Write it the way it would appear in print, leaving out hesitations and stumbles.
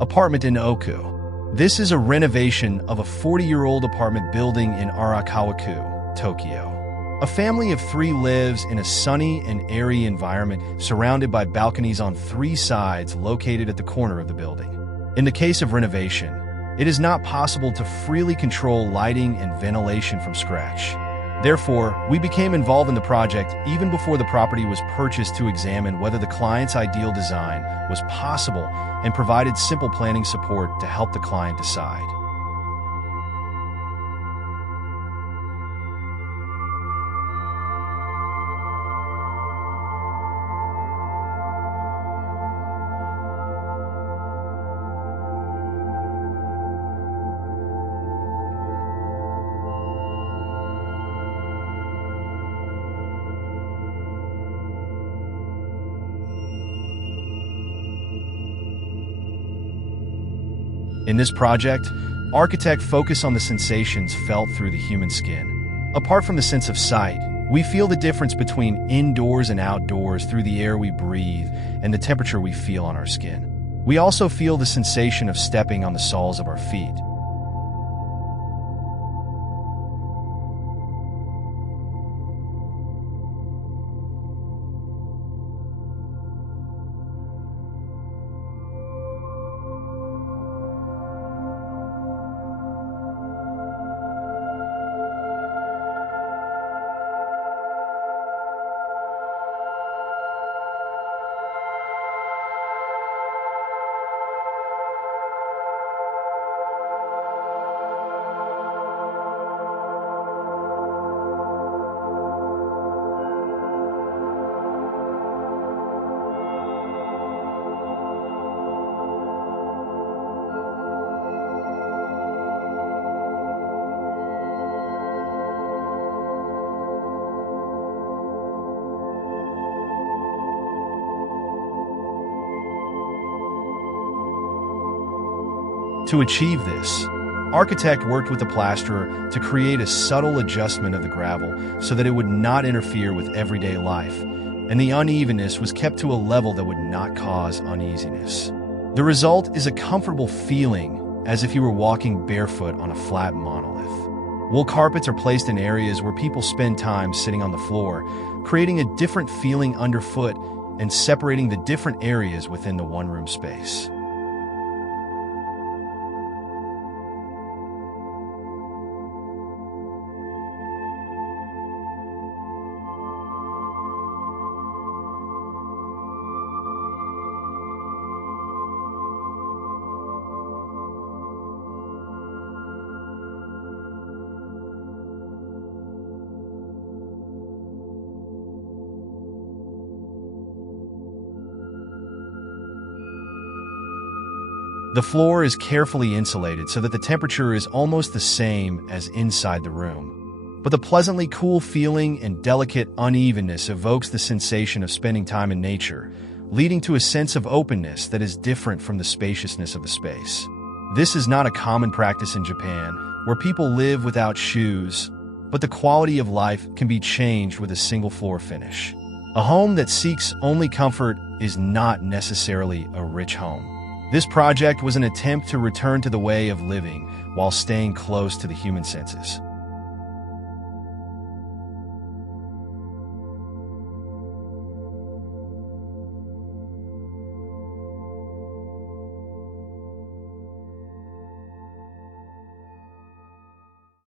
Apartment in Oku. This is a renovation of a 40-year-old apartment building in Arakawa-ku, Tokyo. A family of 3 lives in a sunny and airy environment surrounded by balconies on 3 sides located at the corner of the building. In the case of renovation, it is not possible to freely control lighting and ventilation from scratch. Therefore, we became involved in the project even before the property was purchased to examine whether the client's ideal design was possible and provided simple planning support to help the client decide. In this project, architects focus on the sensations felt through the human skin. Apart from the sense of sight, we feel the difference between indoors and outdoors through the air we breathe and the temperature we feel on our skin. We also feel the sensation of stepping on the soles of our feet. To achieve this, architect worked with the plasterer to create a subtle adjustment of the gravel so that it would not interfere with everyday life, and the unevenness was kept to a level that would not cause uneasiness. The result is a comfortable feeling, as if you were walking barefoot on a flat monolith. Wool carpets are placed in areas where people spend time sitting on the floor, creating a different feeling underfoot and separating the different areas within the one-room space. The floor is carefully insulated so that the temperature is almost the same as inside the room. But the pleasantly cool feeling and delicate unevenness evokes the sensation of spending time in nature, leading to a sense of openness that is different from the spaciousness of the space. This is not a common practice in Japan, where people live without shoes, but the quality of life can be changed with a single floor finish. A home that seeks only comfort is not necessarily a rich home. This project was an attempt to return to the way of living while staying close to the human senses.